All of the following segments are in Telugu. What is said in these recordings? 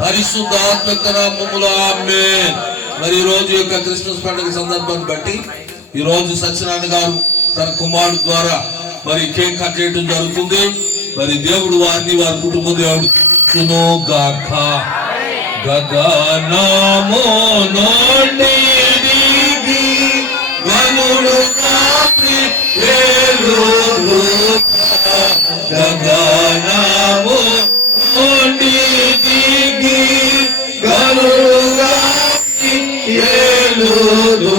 పరిశుద్ధాత్మక నామములో ఆమేన్. మరి ఈ రోజు యొక్క క్రిస్మస్ పండుగ సందర్భాన్ని బట్టి ఈ రోజు సత్యనారాయణ గారు తన కుమారుడు ద్వారా మరి కేక్ కట్ చేయడం జరుగుతుంది. మరి దేవుడు వారిని వారి కుటుంబ దేవుడు గాక. గగనము నుండి దిగి గనుడు కాచి వేలును గగనము నుండి దిగి గనుడు కాచి వేలును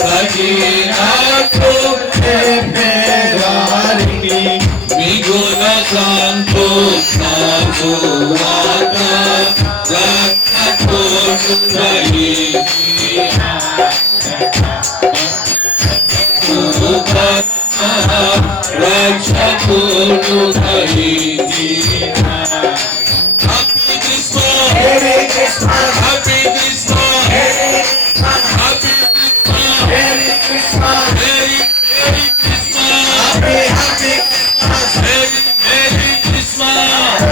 కగినట్టు చెప్పేవారికి మిగుల సంతోషమువాత రక్షకుడు ధరించి happy Christmas, merry Christmas, happy Christmas, happy Christmas, merry Christmas, merry Christmas, happy Christmas, merry Christmas.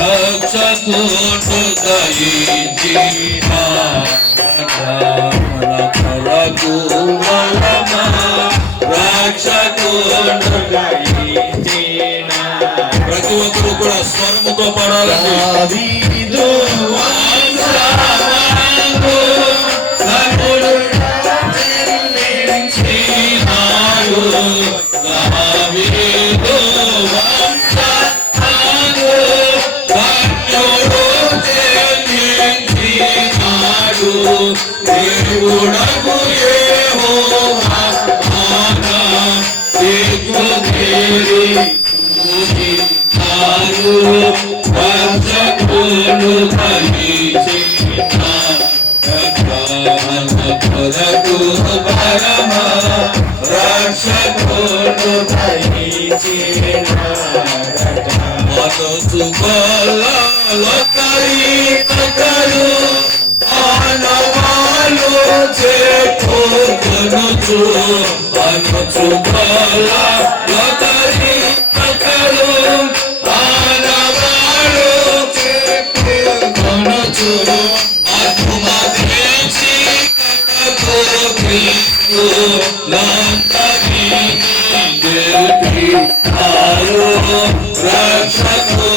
రక్షకుడు దయించి మన కొరకు బలమా రక్షకుడు దయించిన. ప్రతి ఒక్కరు కూడా స్వరముతో పాడాలండి. దేవుడకు యెహోవా ఆనా దేవుని ఆరు రక్షకుడు ధరించిన కొరకు పరమ రక్షకుడు ధరించిన మనసు బలకరు ఆనవాలు చేకొనుచు అనుచు బలకరి పకరు ఆనవాలు చేకొనుచు ఆత్మదేశి కటకో క్రీస్తు లంకరి దేవి ఆరు రక్షకుడు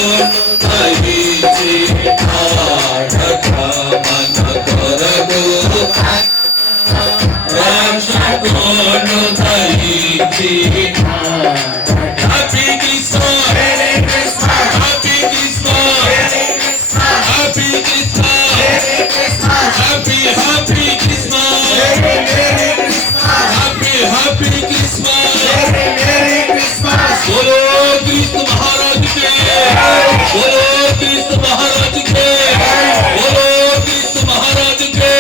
దయించి రక్షకుడు దయించి. Happy Christmas, merry Christmas, happy Christmas, happy Christmas, happy happy Christmas, happy happy Christmas. बोलो क्रिस्त महाराज के, बोलो क्रिस्त महाराज के, बोलो क्रिस्त महाराज के.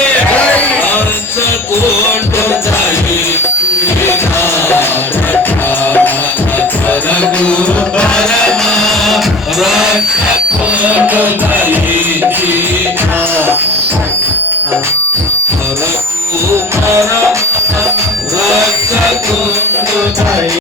रक्षकुడు దయించి